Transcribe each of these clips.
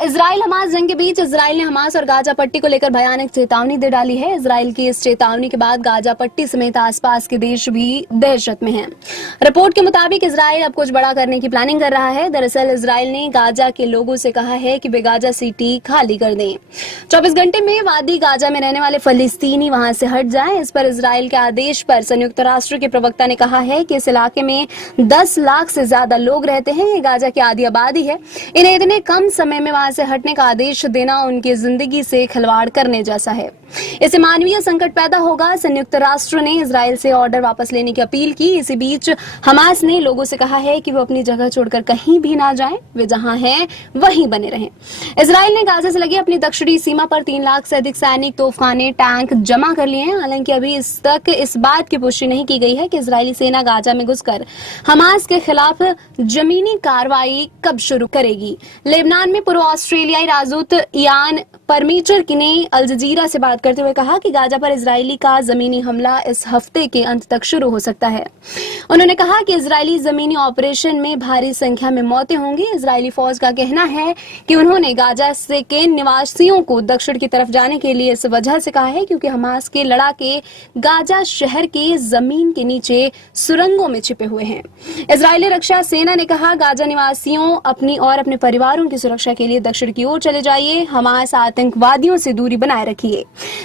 Israel Hamas जंग के बीच Israel ने हमास और गाजा पट्टी को लेकर भयानक चेतावनी दे डाली है। इजराइल की इस चेतावनी के बाद गाजा पट्टी समेत आसपास के देश भी दहशत में हैं। रिपोर्ट के मुताबिक इजराइल अब कुछ बड़ा करने की प्लानिंग कर रहा है। दरअसल इजराइल ने गाजा के लोगों से कहा है कि वे गाजा सिटी खाली कर दें। 24 घंटे में वादी गाजा में रहने वाले फलस्तीनी वहां से हट जाएं। इस पर इजराइल के आदेश पर संयुक्त राष्ट्र के प्रवक्ता ने कहा है कि इस इलाके में 10 लाख से ज्यादा लोग रहते हैं। ये गाजा की आधी आबादी है। इन्हें इतने कम समय में से हटने का आदेश देना उनकी जिंदगी से खिलवाड़ करने जैसा है। इससे मानवीय संकट पैदा होगा। संयुक्त राष्ट्र ने इजराइल से ऑर्डर वापस लेने की अपील की। इसी बीच हमास ने लोगों से कहा है कि वो अपनी जगह छोड़कर कहीं भी ना जाएं, वे जहां हैं वहीं बने रहें। इजराइल ने गाजा से लगी अपनी दक्षिणी सीमा पर 3 लाख से अधिक सैनिक, तोपखाने, टैंक जमा कर लिए हैं। हालांकि अभी तक इस बात की पुष्टि नहीं की गई है कि इजरायली सेना गाजा में घुसकर हमास के खिलाफ जमीनी कार्रवाई कब शुरू करेगी। लेबनान में पूर्व ऑस्ट्रेलियाई राजदूत इयान परमीचर ने अल जजीरा से बात करते हुए कहा कि गाजा पर इजरायली का जमीनी हमला इस हफ्ते के अंत तक शुरू हो सकता है। उन्होंने कहा कि इजरायली जमीनी ऑपरेशन में भारी संख्या में मौतें होंगी। इजरायली फौज का कहना है कि उन्होंने गाजा से के निवासियों को दक्षिण की तरफ जाने के लिए इस वजह से कहा है क्योंकि हमास के लड़ाके गाजा शहर के जमीन के नीचे सुरंगों में छिपे हुए हैं। इजरायली रक्षा सेना ने कहा, गाजा निवासियों अपनी और अपने परिवारों की सुरक्षा के लिए दक्षिण की ओर चले जाइए। हमास आतंकवादियों से दूरी बनाए रखिए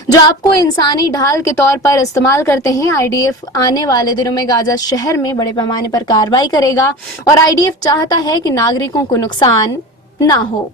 जो आपको इंसानी ढाल के तौर पर इस्तेमाल करते हैं। आईडीएफ आने वाले दिनों में गाजा शहर में बड़े पैमाने पर कार्रवाई करेगा और आईडीएफ चाहता है कि नागरिकों को नुकसान ना हो।